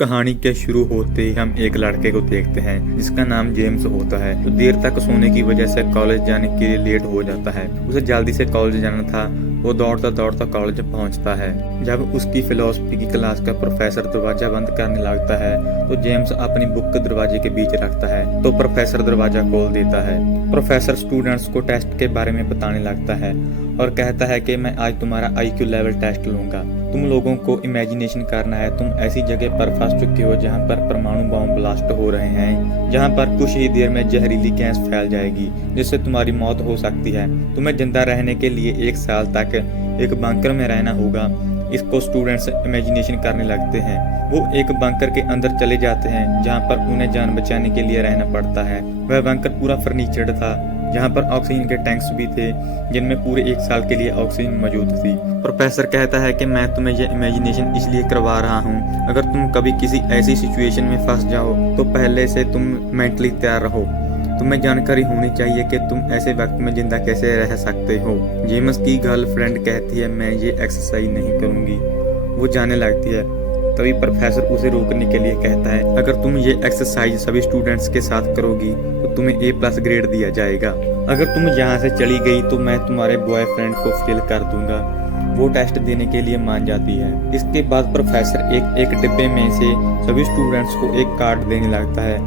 कहानी के शुरू होते ही हम एक लड़के को देखते हैं जिसका नाम जेम्स होता है, जो देर तक सोने की वजह से कॉलेज जाने के लिए लेट हो जाता है। उसे जल्दी से कॉलेज जाना था। वो दौड़ता दौड़ता कॉलेज पहुंचता है। जब उसकी फिलोसफी की क्लास का प्रोफेसर दरवाजा बंद करने लगता है तो जेम्स अपनी बुक दरवाजे के बीच रखता है तो प्रोफेसर दरवाजा खोल देता है। प्रोफेसर स्टूडेंट्स को टेस्ट के बारे में बताने लगता है और कहता है कि मैं आज तुम्हारा IQ लेवल टेस्ट लूंगा। तुम लोगों को इमेजिनेशन करना है, तुम ऐसी जगह पर फंस चुके हो जहां पर परमाणु बम ब्लास्ट हो रहे हैं, जहां पर कुछ ही देर में जहरीली गैस फैल जाएगी जिससे तुम्हारी मौत हो सकती है। तुम्हें जिंदा रहने के लिए 1 साल तक एक बंकर में रहना होगा। इसको स्टूडेंट्स इमेजिनेशन करने लगते हैं। वो एक बंकर के अंदर चले जाते हैं जहाँ पर उन्हें जान बचाने के लिए रहना पड़ता है। वह बंकर पूरा फर्नीचर्ड था जहाँ पर ऑक्सीजन के टैंक्स भी थे जिनमें पूरे 1 साल के लिए ऑक्सीजन मौजूद थी। प्रोफेसर कहता है कि मैं तुम्हें यह इमेजिनेशन इसलिए करवा रहा हूँ, अगर तुम कभी किसी ऐसी सिचुएशन में फंस जाओ तो पहले से तुम मेंटली तैयार रहो। तुम्हें जानकारी होनी चाहिए कि तुम ऐसे वक्त में जिंदा कैसे रह सकते हो। जेम्स की गर्लफ्रेंड कहती है मैं ये एक्सरसाइज नहीं करूंगी। वो जाने लगती है। तभी प्रोफेसर उसे रोकने के लिए कहता है अगर तुम ये एक्सरसाइज सभी स्टूडेंट्स के साथ करोगी तो तुम्हें A+ ग्रेड दिया जाएगा। अगर तुम यहाँ से चली गई तो मैं तुम्हारे बॉयफ्रेंड को फेल कर दूंगा। वो टेस्ट देने के लिए मान जाती है। इसके बाद प्रोफेसर एक डिब्बे में से सभी स्टूडेंट्स को एक कार्ड देने लगता है,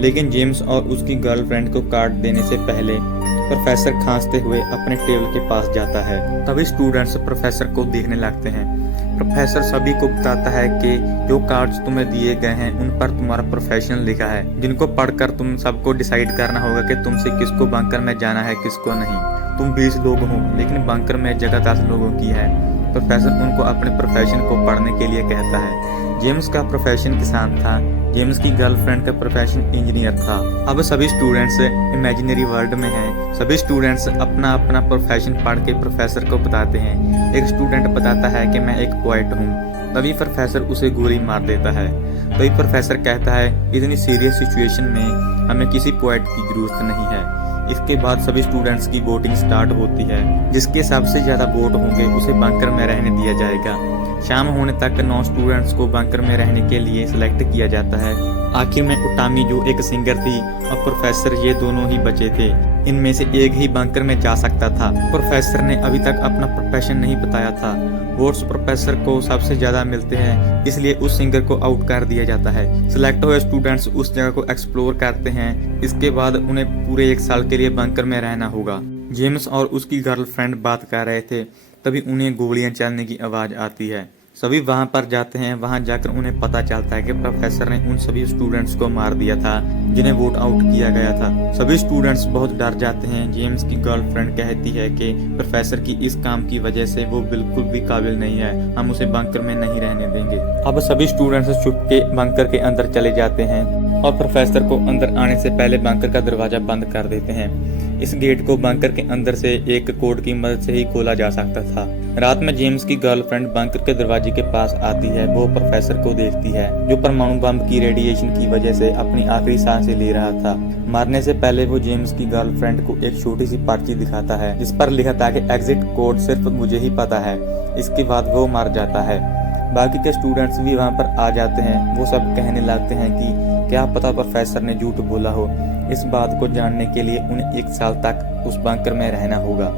लेकिन जेम्स और उसकी गर्लफ्रेंड को कार्ड देने से पहले प्रोफेसर खांसते हुए अपने टेबल के पास जाता है। तभी स्टूडेंट्स प्रोफेसर को देखने लगते हैं। प्रोफेसर सभी को बताता है कि जो कार्ड्स तुम्हें दिए गए हैं उन पर तुम्हारा प्रोफेशन लिखा है, जिनको पढ़कर तुम सबको डिसाइड करना होगा कि तुमसे किसको बंकर में जाना है किसको नहीं। तुम 20 लोग हो लेकिन बंकर में जगह 10 लोगों की है। प्रोफेसर उनको अपने प्रोफेशन को पढ़ने के लिए कहता है। जेम्स का प्रोफेशन किसान था। जेम्स की गर्लफ्रेंड का प्रोफेशन इंजीनियर था। अब सभी स्टूडेंट्स इमेजिनरी वर्ल्ड में हैं। सभी स्टूडेंट्स अपना अपना प्रोफेशन पढ़ के प्रोफेसर को बताते हैं। एक स्टूडेंट बताता है कि मैं एक पोएट हूँ। तभी प्रोफेसर उसे गोली मार देता है। तभी प्रोफेसर कहता है इतनी सीरियस सिचुएशन में हमें किसी पोएट की जरूरत नहीं है। इसके बाद सभी स्टूडेंट्स की वोटिंग स्टार्ट होती है। जिसके सबसे ज्यादा वोट होंगे उसे बंकर में रहने दिया जाएगा। शाम होने तक 9 स्टूडेंट्स को बंकर में रहने के लिए सिलेक्ट किया जाता है। आखिर में उटामी जो एक सिंगर थी और प्रोफेसर ये दोनों ही बचे थे। इनमें से एक ही बंकर में जा सकता था। प्रोफेसर ने अभी तक अपना प्रोफेशन नहीं बताया था। वोट्स प्रोफेसर को सबसे ज्यादा मिलते हैं, इसलिए उस सिंगर को आउट कर दिया जाता है। सिलेक्ट हुए स्टूडेंट्स उस जगह को एक्सप्लोर करते हैं। इसके बाद उन्हें पूरे 1 साल के लिए बंकर में रहना होगा। जेम्स और उसकी गर्लफ्रेंड बात कर रहे थे, तभी उन्हें गोलियां चलने की आवाज आती है। सभी वहां पर जाते हैं। वहां जाकर उन्हें पता चलता है कि प्रोफेसर ने उन सभी स्टूडेंट्स को मार दिया था जिन्हें वोट आउट किया गया था। सभी स्टूडेंट्स बहुत डर जाते हैं। जेम्स की गर्लफ्रेंड कहती है कि प्रोफेसर की इस काम की वजह से वो बिल्कुल भी काबिल नहीं है, हम उसे बंकर में नहीं रहने देंगे। अब सभी स्टूडेंट्स छुप के बंकर के अंदर चले जाते हैं और प्रोफेसर को अंदर आने से पहले बंकर का दरवाजा बंद कर देते हैं। इस गेट को बंकर के अंदर से एक कोड की मदद से ही खोला जा सकता था। रात में जेम्स की गर्लफ्रेंड बंकर के दरवाजे के पास आती है। वो प्रोफेसर को देखती है जो परमाणु बम की रेडिएशन की वजह से अपनी आखिरी सांसें ले रहा था। मरने से पहले वो जेम्स की गर्लफ्रेंड को एक छोटी सी पर्ची दिखाता है जिस पर लिखा था कि एग्जिट कोड सिर्फ मुझे ही पता है। इसके बाद वो मर जाता है। बाकी के स्टूडेंट्स भी वहाँ पर आ जाते हैं। वो सब कहने लगते हैं कि क्या पता प्रोफेसर ने झूठ बोला हो। इस बात को जानने के लिए उन्हें 1 साल तक उस बंकर में रहना होगा,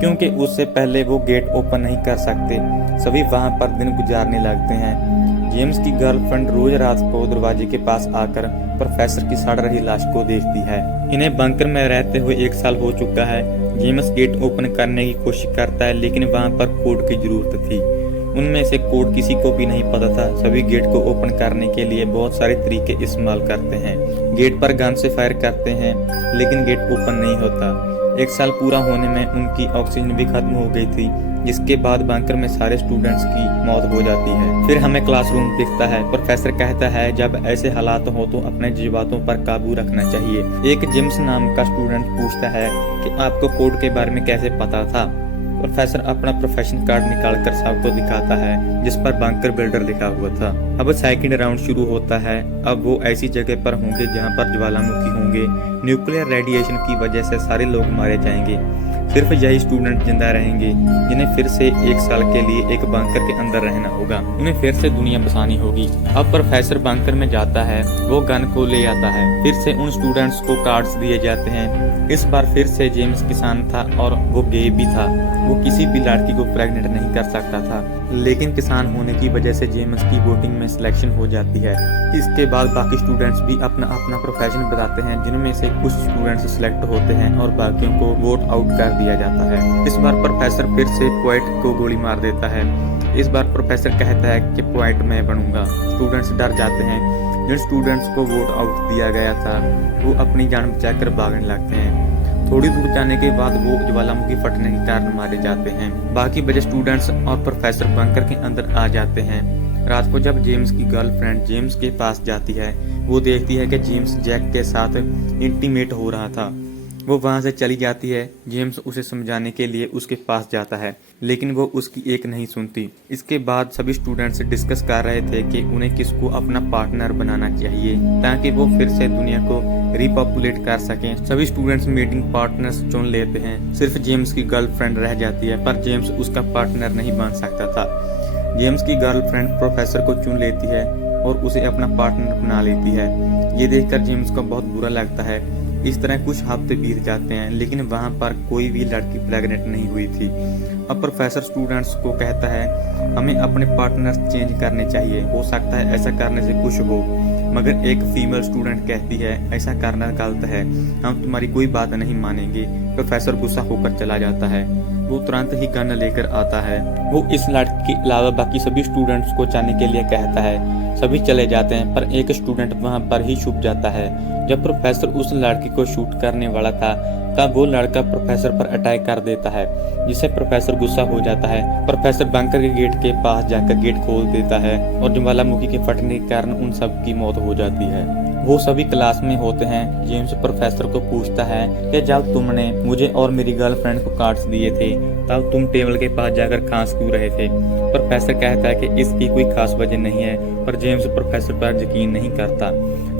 क्योंकि उससे पहले वो गेट ओपन नहीं कर सकते। सभी वहां पर दिन गुजारने लगते हैं। जेम्स की गर्लफ्रेंड रोज रात को दरवाजे के पास आकर प्रोफेसर की सड़ रही लाश को देखती है। इन्हें बंकर में रहते हुए 1 साल हो चुका है। जेम्स गेट ओपन करने की कोशिश करता है, लेकिन वहां पर कोड की जरूरत थी। उनमें से कोड किसी को भी नहीं पता था। सभी गेट को ओपन करने के लिए बहुत सारे तरीके इस्तेमाल करते हैं। गेट पर गन से फायर करते हैं, लेकिन गेट ओपन नहीं होता। 1 साल पूरा होने में उनकी ऑक्सीजन भी खत्म हो गई थी, जिसके बाद बंकर में सारे स्टूडेंट्स की मौत हो जाती है। फिर हमें क्लासरूम दिखता है। प्रोफेसर कहता है जब ऐसे हालात हो तो अपने जज्बातों पर काबू रखना चाहिए। एक जेम्स नाम का स्टूडेंट पूछता है कि आपको कोड के बारे में कैसे पता था। प्रोफेसर अपना प्रोफेशन कार्ड निकालकर सबको दिखाता है जिस पर बंकर बिल्डर लिखा हुआ था। अब सेकंड राउंड शुरू होता है। अब वो ऐसी जगह पर होंगे जहां पर ज्वालामुखी होंगे। न्यूक्लियर रेडिएशन की वजह से सारे लोग मारे जाएंगे। सिर्फ यही स्टूडेंट जिंदा रहेंगे जिन्हें फिर से 1 साल के लिए एक बंकर के अंदर रहना होगा। उन्हें फिर से दुनिया बसानी होगी। अब प्रोफेसर बंकर में जाता है, वो गन को ले आता है। फिर से उन स्टूडेंट्स को कार्ड्स दिए जाते हैं। इस बार फिर से जेम्स किसान था और वो गे भी था। वो किसी भी लड़की को प्रेग्नेंट नहीं कर सकता था, लेकिन किसान होने की वजह से जेम्स की वोटिंग में सिलेक्शन हो जाती है। इसके बाद बाकी स्टूडेंट्स भी अपना अपना प्रोफेशन बताते हैं, जिनमें से कुछ स्टूडेंट्स सिलेक्ट होते हैं और बाकियों को वोट आउट कर दिया जाता है। इस बार प्रोफेसर फिर से पोएट को गोली मार देता है। इस बार प्रोफेसर कहता है कि पोएट मैं बनूंगा। स्टूडेंट्स डर जाते हैं। जिन स्टूडेंट्स को वोट आउट दिया गया था वो अपनी जान बचाकर भागने लगते हैं। थोड़ी दूर जाने के बाद वो ज्वालामुखी फटने के कारण मारे जाते हैं। बाकी बचे स्टूडेंट्स और प्रोफेसर बंकर के अंदर आ जाते हैं। रात को जब जेम्स की गर्लफ्रेंड जेम्स के पास जाती है, वो देखती है कि जेम्स जैक के साथ इंटीमेट हो रहा था। वो वहां से चली जाती है। जेम्स उसे समझाने के लिए उसके पास जाता है, लेकिन वो उसकी एक नहीं सुनती। इसके बाद सभी स्टूडेंट्स डिस्कस कर रहे थे कि उन्हें किसको अपना पार्टनर बनाना चाहिए ताकि वो फिर से दुनिया को रिपॉपुलेट कर सकें। सभी स्टूडेंट्स मीटिंग पार्टनर्स चुन लेते हैं। सिर्फ जेम्स की गर्लफ्रेंड रह जाती है, पर जेम्स उसका पार्टनर नहीं बन सकता था। जेम्स की गर्लफ्रेंड प्रोफेसर को चुन लेती है और उसे अपना पार्टनर बना लेती है। ये देखकर जेम्स को बहुत बुरा लगता है। इस तरह कुछ हफ्ते बीत जाते हैं, लेकिन वहां पर कोई भी लड़की प्रेग्नेंट नहीं हुई थी। अब प्रोफेसर स्टूडेंट्स को कहता है हमें अपने पार्टनर्स चेंज करने चाहिए, हो सकता है ऐसा करने से कुछ हो। मगर एक फीमेल स्टूडेंट कहती है ऐसा करना गलत है, हम तुम्हारी कोई बात नहीं मानेंगे। प्रोफेसर गुस्सा होकर चला जाता है। वो तुरंत ही गन लेकर आता है। वो इस लड़की के अलावा बाकी सभी स्टूडेंट्स को जाने के लिए कहता है। सभी चले जाते हैं, पर एक स्टूडेंट वहां पर ही छुप जाता है। जब प्रोफेसर उस लड़की को शूट करने वाला था तब वो लड़का प्रोफेसर पर अटैक कर देता है, जिससे प्रोफेसर गुस्सा हो जाता है। प्रोफेसर बंकर के गेट के पास जाकर गेट खोल देता है और ज्वालामुखी के फटने के कारण उन सब की मौत हो जाती है। वो सभी क्लास में होते हैं। जेम्स प्रोफेसर को पूछता है कि जब तुमने मुझे और मेरी गर्लफ्रेंड को कार्ड्स दिए थे तब तुम टेबल के पास जाकर खांस क्यों रहे थे। प्रोफेसर कहता है कि इसकी कोई खास वजह नहीं है, पर जेम्स प्रोफेसर पर यकीन नहीं करता।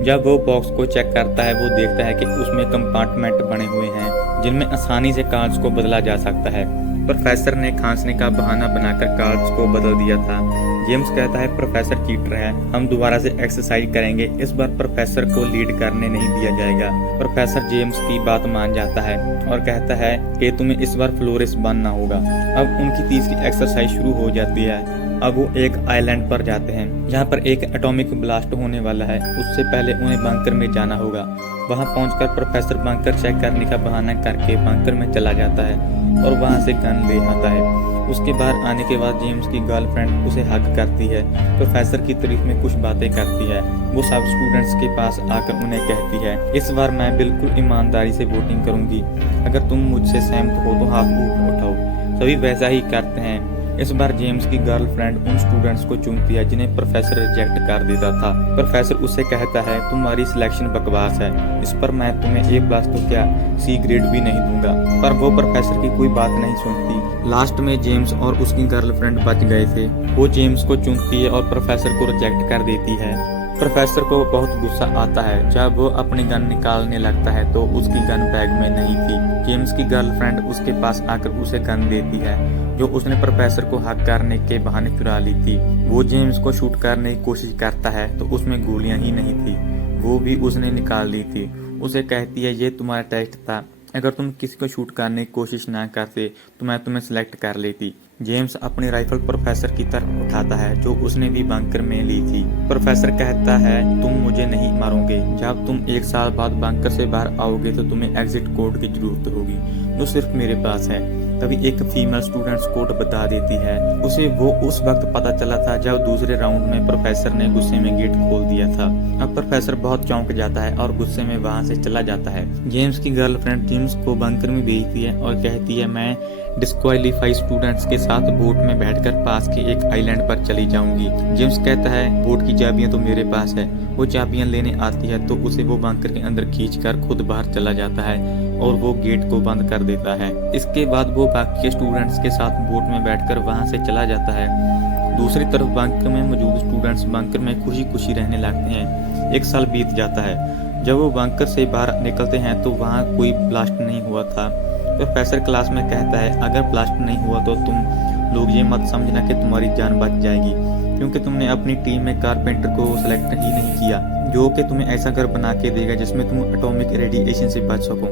जब वो बॉक्स को चेक करता है, वो देखता है कि उसमें कंपार्टमेंट बने हुए हैं जिनमें आसानी से कार्ड्स को बदला जा सकता है। प्रोफेसर ने खांसने का बहाना बनाकर कार्ड्स को बदल दिया था। जेम्स कहता है प्रोफेसर चीटर है, हम दोबारा से एक्सरसाइज करेंगे। इस बार प्रोफेसर को लीड करने नहीं दिया जाएगा। प्रोफेसर जेम्स की बात मान जाता है और कहता है कि तुम्हें इस बार फ्लोरेस बनना होगा। अब उनकी तीसरी एक्सरसाइज शुरू हो जाती है। अब वो एक आइलैंड पर जाते हैं जहाँ पर एक एटॉमिक ब्लास्ट होने वाला है। उससे पहले उन्हें बंकर में जाना होगा। वहाँ पहुंचकर प्रोफेसर बंकर चेक करने का बहाना करके बंकर में चला जाता है और वहाँ से गन ले आता है। उसके बाहर आने के बाद जेम्स की गर्लफ्रेंड उसे हग करती है। प्रोफेसर की तारीफ में कुछ बातें करती है। वो सब स्टूडेंट्स के पास आकर उन्हें कहती है इस बार मैं बिल्कुल ईमानदारी से वोटिंग करूंगी, अगर तुम मुझसे सहमत हो तो हाथ ऊपर उठाओ। सभी वैसा ही करते हैं। इस बार जेम्स की गर्लफ्रेंड उन स्टूडेंट्स को चुनती है जिन्हें प्रोफेसर रिजेक्ट कर देता था। प्रोफेसर उससे कहता है तुम्हारी सिलेक्शन बकवास है, इस पर मैं तुम्हें A+ तो क्या C ग्रेड भी नहीं दूंगा। पर वो प्रोफेसर की कोई बात नहीं सुनती। लास्ट में जेम्स और उसकी गर्लफ्रेंड बच गए थे। वो जेम्स को चुनती है और प्रोफेसर को रिजेक्ट कर देती है। प्रोफेसर को बहुत गुस्सा आता है। जब वो अपनी गन निकालने लगता है तो उसकी गन बैग में नहीं थी। जेम्स की गर्लफ्रेंड उसके पास आकर उसे गन देती है जो उसने प्रोफेसर को हक करने के बहाने चुरा ली थी। वो जेम्स को शूट करने की कोशिश करता है तो उसमें गोलियां ही नहीं थी, वो भी उसने निकाल ली थी। उसे कहती है ये तुम्हारा टेस्ट था, अगर तुम किसी को शूट करने की कोशिश ना करते तो मैं तुम्हें सिलेक्ट कर लेती। जेम्स अपनी राइफल प्रोफेसर की तरफ उठाता है जो उसने भी बंकर में ली थी। प्रोफेसर कहता है तुम मुझे नहीं मारोगे, जब तुम 1 साल बाद बंकर से बाहर आओगे तो तुम्हें एग्जिट कोड की जरूरत होगी जो सिर्फ मेरे पास है। तभी एक फीमेल स्टूडेंट्स कोड बता देती है। उसे वो उस वक्त पता चला था जब दूसरे राउंड में प्रोफेसर ने गुस्से में गेट खोल दिया था। अब प्रोफेसर बहुत चौंक जाता है और गुस्से में वहां से चला जाता है। जेम्स की गर्लफ्रेंड जेम्स को बंकर में भेजती है और कहती है मैं डिस्क्वालीफाई स्टूडेंट्स के साथ बोट में बैठकर पास के एक आइलैंड पर चली जाऊंगी। जेम्स कहता है बोट की चाबियां तो मेरे पास है। वो चाबियां लेने आती है तो उसे वो बंकर के अंदर खींचकर खुद बाहर चला जाता है और वो गेट को बंद कर देता है। इसके बाद वो बाकी के स्टूडेंट्स के साथ बोट में बैठकर वहां से चला जाता है। दूसरी तरफ बंकर में मौजूद स्टूडेंट्स बंकर में खुशी खुशी रहने लगते हैं। 1 साल बीत जाता है। जब वो बंकर से बाहर निकलते हैं तो वहाँ कोई ब्लास्ट नहीं हुआ था। प्रोफेसर क्लास में कहता है, अगर ब्लास्ट नहीं हुआ तो तुम लोग ये मत समझना कि तुम्हारी जान बच जाएगी, क्योंकि तुमने अपनी टीम में कारपेंटर को सेलेक्ट ही नहीं किया जो कि तुम्हें ऐसा घर बना के देगा जिसमें तुम एटॉमिक रेडिएशन से बच सको।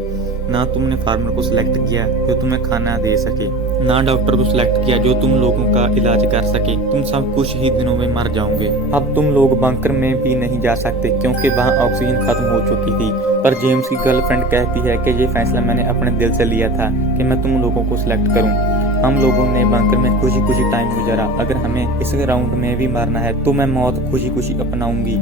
ना तुमने फार्मर को सिलेक्ट किया जो तुम्हें खाना दे सके, ना डॉक्टर को सिलेक्ट किया जो तुम लोगों का इलाज कर सके। तुम सब कुछ ही दिनों में मर जाओगे। अब तुम लोग बंकर में भी नहीं जा सकते क्योंकि वहाँ ऑक्सीजन खत्म हो चुकी थी। पर जेम्स की गर्लफ्रेंड कहती है कि ये फैसला मैंने अपने दिल से लिया था कि मैं तुम लोगों को सिलेक्ट करूँ। हम लोगों ने बंकर में खुशी खुशी टाइम गुजारा। अगर हमें इस राउंड में भी मरना है तो मैं मौत खुशी खुशी अपनाऊंगी।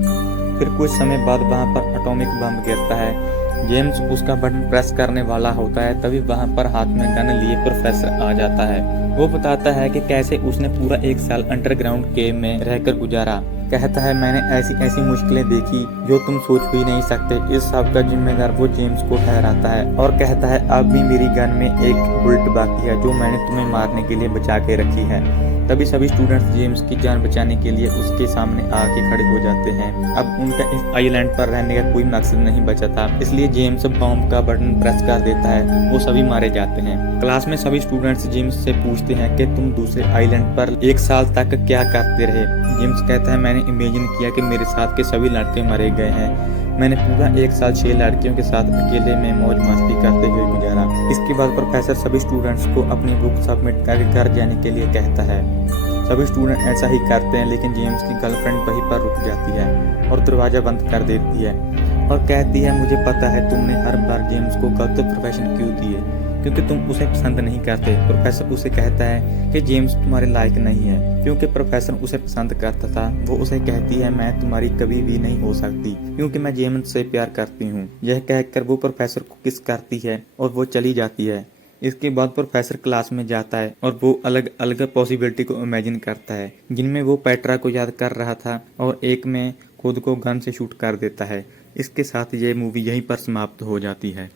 फिर कुछ समय बाद वहाँ पर एटॉमिक बम गिरता है। जेम्स उसका बटन प्रेस करने वाला होता है, तभी वहाँ पर हाथ में गन लिए प्रोफेसर आ जाता है। वो बताता है कि कैसे उसने पूरा 1 साल अंडरग्राउंड केव में रहकर गुजारा। कहता है, मैंने ऐसी ऐसी मुश्किलें देखी जो तुम सोच भी नहीं सकते। इस सब का जिम्मेदार वो जेम्स को ठहराता है और कहता है, अब भी मेरी गन में एक बुलेट बाकी है जो मैंने तुम्हें मारने के लिए बचा के रखी है। तभी सभी स्टूडेंट्स जेम्स की जान बचाने के लिए उसके सामने आके खड़े हो जाते हैं। अब उनका इस आइलैंड पर रहने का कोई मकसद नहीं बचा था, इसलिए जेम्स बॉम्ब का बटन प्रेस कर देता है। वो सभी मारे जाते हैं। क्लास में सभी स्टूडेंट्स जेम्स से पूछते हैं कि तुम दूसरे आइलैंड पर 1 साल तक क्या करते रहे। जेम्स कहता है, मैंने इमेजिन किया कि मेरे साथ के सभी लड़के मारे गए हैं। मैंने पूरा 1 साल 6 लड़कियों के साथ अकेले में मौज मस्ती करते हुए गुजारा। इसके बाद प्रोफेसर सभी स्टूडेंट्स को अपनी बुक सबमिट करके घर जाने के लिए कहता है। सभी स्टूडेंट ऐसा ही करते हैं, लेकिन जेम्स की गर्लफ्रेंड वहीं पर रुक जाती है और दरवाजा बंद कर देती है और कहती है, मुझे पता है तुमने हर बार जेम्स को गलत प्रोफेशन क्यों दिए, क्योंकि तुम उसे पसंद नहीं करते। प्रोफेसर उसे कहता है कि जेम्स तुम्हारे लायक नहीं है। क्योंकि प्रोफेसर उसे पसंद करता था, वो उसे कहती है, मैं तुम्हारी कभी भी नहीं हो सकती क्योंकि मैं जेम्स से प्यार करती हूँ। यह कहकर वो प्रोफेसर को किस करती है और वो चली जाती है। इसके बाद प्रोफेसर क्लास में जाता है और वो अलग अलग पॉसिबिलिटी को इमेजिन करता है, जिनमें वो पेट्रा को याद कर रहा था और एक में खुद को गन से शूट कर देता है। इसके साथ ये मूवी यहीं पर समाप्त हो जाती है।